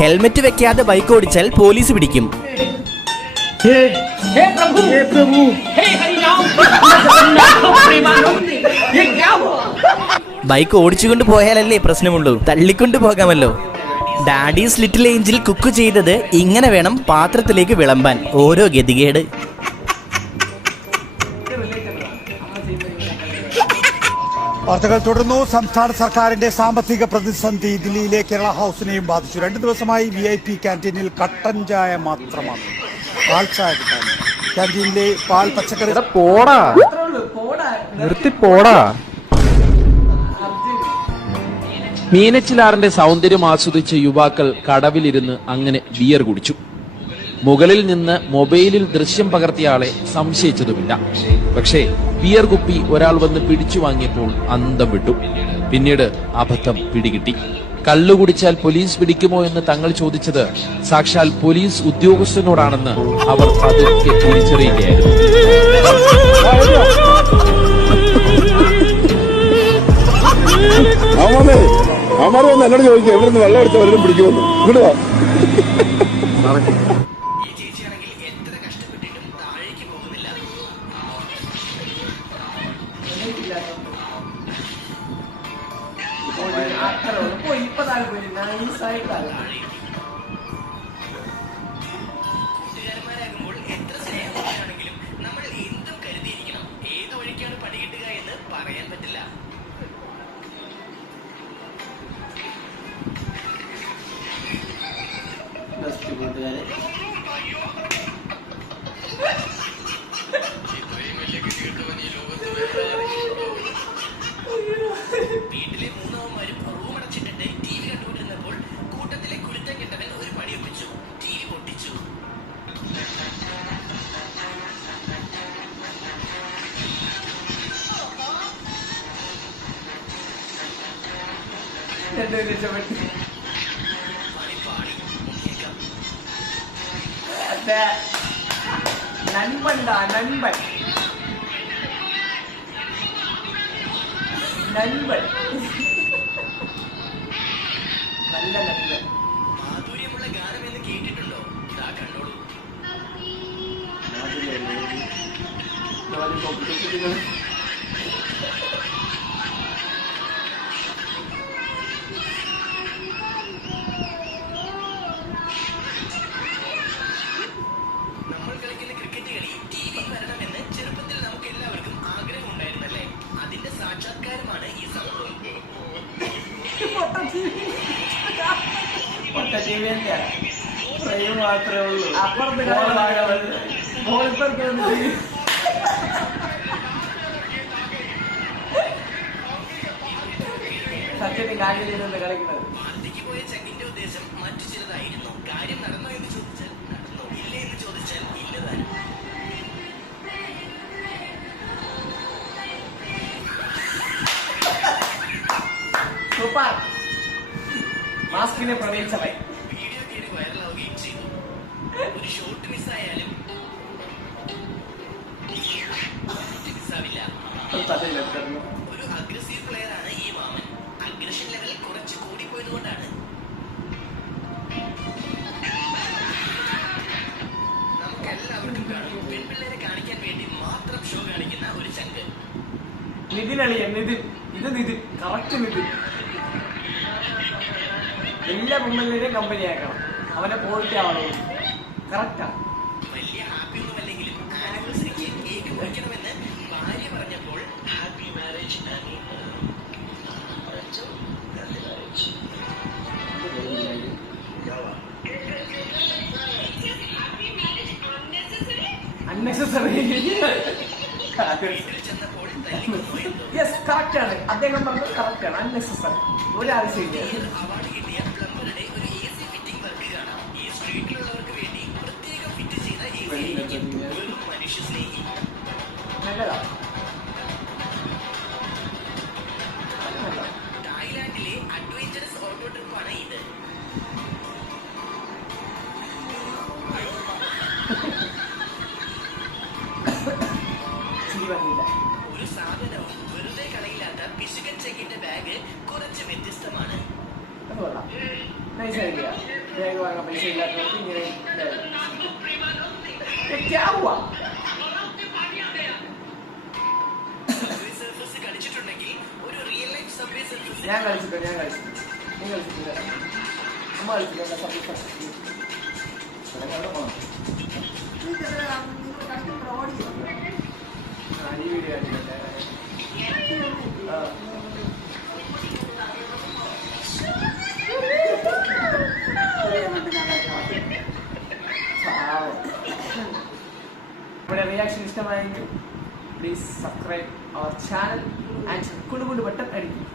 Helmet വെക്കാതെ bike ഓടിച്ചാൽ police പിടിക്കും. ബൈക്ക് ഓടിച്ചുകൊണ്ട് പോയാലല്ലേ പ്രശ്നമുള്ളൂ, തള്ളിക്കൊണ്ട് പോകാമല്ലോ. ഡാഡീസ് ലിറ്റിൽ ഏഞ്ചൽ കുക്ക് ചെയ്തത് ഇങ്ങനെ വേണം പാത്രത്തിലേക്ക് വിളമ്പാൻ. ഓരോ ഗതികേട്. വാർത്തകൾ തുടർന്നു. സംസ്ഥാന സർക്കാരിന്റെ സാമ്പത്തിക പ്രതിസന്ധി ദില്ലിയിലെ കേരള ഹൗസിനെയും ബാധിച്ചു. 2 ദിവസമായി VIP ക്യാൻറ്റീനിൽ കട്ടൻ ചായ മാത്രമാണ്. പാൽ ചായ കിട്ടാൻ ക്യാൻറ്റീനിലെ പാൽ, പച്ചക്കറി മീനച്ചിലാറിന്റെ സൗന്ദര്യം ആസ്വദിച്ച യുവാക്കൾ കടവിലിരുന്ന് അങ്ങനെ ബിയർ കുടിച്ചു. മുകളിൽ നിന്ന് മൊബൈലിൽ ദൃശ്യം പകർത്തിയ ആളെ സംശയിച്ചതുമില്ല. പക്ഷേ ബിയർ കുപ്പി ഒരാൾ വന്ന് പിടിച്ചു വാങ്ങിയപ്പോൾ അന്തം വിട്ടു. പിന്നീട് അബദ്ധം പിടികിട്ടി. കള്ളു കുടിച്ചാൽ പോലീസ് പിടിക്കുമോ എന്ന് തങ്ങൾ ചോദിച്ചത് സാക്ഷാൽ പോലീസ് ഉദ്യോഗസ്ഥനോടാണെന്ന് അവർ പതുക്കെ തിരിച്ചറിയുകയായിരുന്നു. എന്നോട് ചോദിക്കും എവിടെ നിന്ന് വെള്ളം എടുത്ത് വല്ലതും പിടിക്കുമെന്ന്. ഇങ്ങോട്ട് വാ. കൂട്ടുകാരന്മാരാകുമ്പോൾ എത്ര സ്നേഹമാണെങ്കിലും നമ്മൾ എന്തും കരുതിയിരിക്കണം. ഏത് വഴിക്കാണ് പണി കിട്ടുക എന്ന് പറയാൻ പറ്റില്ല. വീട്ടിലെ 3 അവന്മാരും റൂം അടച്ചിട്ടിട്ട് TV കണ്ടുകൊണ്ടിരുന്നപ്പോൾ കൂട്ടത്തിലെ കുരുത്തം കെട്ടവൻ ഒരു പണി ഒപ്പിച്ചു. TV പൊട്ടിച്ചു. நண்பன்டா நண்பன் നൻപൻ നല്ല നൻപൻ. മാധുര്യമുള്ള ഗാനം എന്ന് കേട്ടിട്ടുണ്ടോ? ഇതാ കണ്ടോളൂ. നമ്മൾ കളിക്കുന്ന ക്രിക്കറ്റ് കളി TV വരണമെന്ന് ചെറുപ്പത്തിൽ നമുക്ക് എല്ലാവർക്കും ആഗ്രഹം ഉണ്ടായിരുന്നല്ലേ? അതിന്റെ സാക്ഷാത്കാരമാണ് ഈ സംഭവം. മാത്രമേ ഉള്ളൂ. അപ്പുറത്ത് സത്യത്തിൽ കാര്യം കളിക്കുന്നത്. അന്തിക്ക് പോയ ചെക്കിന്റെ ഉദ്ദേശം മറ്റു ചിലതായിരുന്നു. കാര്യം നടന്നോ എന്ന് ചോദിച്ചാൽ നടന്നു, ഇല്ല എന്ന് ചോദിച്ചാൽ ഇല്ലതാനും. സൂപ്പർ. മാസ്കിനെ പ്രണയിച്ചവൻ വീഡിയോ കേടി വൈറലാവുകയും ചെയ്തു. ഒരു ഷോട്ട് മിസ്സായാലും മിസ്സാവില്ല. ഒരു അഗ്രസീവ് പ്ലെയർ ആണ് ഈ മാമൻ. അഗ്രഷൻ ലെവൽ കുറച്ച് കൂടിപ്പോയത് കൊണ്ടാണ്. നമുക്കെല്ലാവർക്കും കാണും പെൺപിള്ളേരെ കാണിക്കാൻ വേണ്ടി മാത്രം ഷോ കാണിക്കുന്ന ഒരു ചങ്ക്. നിതിനളിയൻ. ഇത് നിതിൻ. കറക്റ്റ് നിതിൻ. എല്ലാ പെൺപിള്ളേരെയും കമ്പനിയാക്കണം. അവനെ ക്വാളിറ്റി ആവണം. കറക്റ്റാ. വലിയ ഹാപ്പി ഒന്നും അല്ലെങ്കിലും ആനിവേഴ്സറിക്ക് കേക്ക് മുറിക്കണമെന്ന് ഭാര്യ പറഞ്ഞപ്പോൾ ഹാപ്പി മാരേജ് അൺനെസസറി. ചെന്നപ്പോൾ തല്ലിക്കൊന്നു. യെസ്, കറക്റ്റ് ആണ്. അദ്ദേഹം പറഞ്ഞത് കറക്റ്റ് ആണ്. അൺനെസസറി. ഒരാവശ്യമില്ല. അവാർഡ് കിട്ടിയ പ്ലംബറുടെ ഒരു AC ഫിറ്റിംഗ് വർക്ക് കാണാം. ഈ സ്ട്രീറ്റിലുള്ളവർക്ക് വേണ്ടി പ്രത്യേകം ഫിറ്റ് ചെയ്ത AC ആയിരിക്കും. മനുഷ്യ സ്നേഹി. നല്ലതാ. തായ്ലാൻഡിലെ അഡ്വഞ്ചറസ് ഓട്ടോ ട്രിപ്പാണ് ഇത്. ഒരു സാധനവും വെറുതെ കളയില്ലാത്ത പിശുക്കൻ ചെക്കിന്റെ ബാഗ് കുറച്ച് വ്യത്യസ്തമാണ്. ഡയലോഗ് പറയാൻ പൈസ ഇല്ലാത്തവർക്ക് ഇങ്ങനെ क्या हुआ? ഞാൻ കളിച്ചിട്ടില്ല. നീ കളിച്ചിട്ടില്ല. അമ്മ കളിച്ചിട്ടില്ല. ഈ വീഡിയോ നമ്മുടെ റിയാക്ഷൻ ഇഷ്ടമായെങ്കിൽ please subscribe our channel and കുടുംബ ബട്ടൺ അടിക്കും.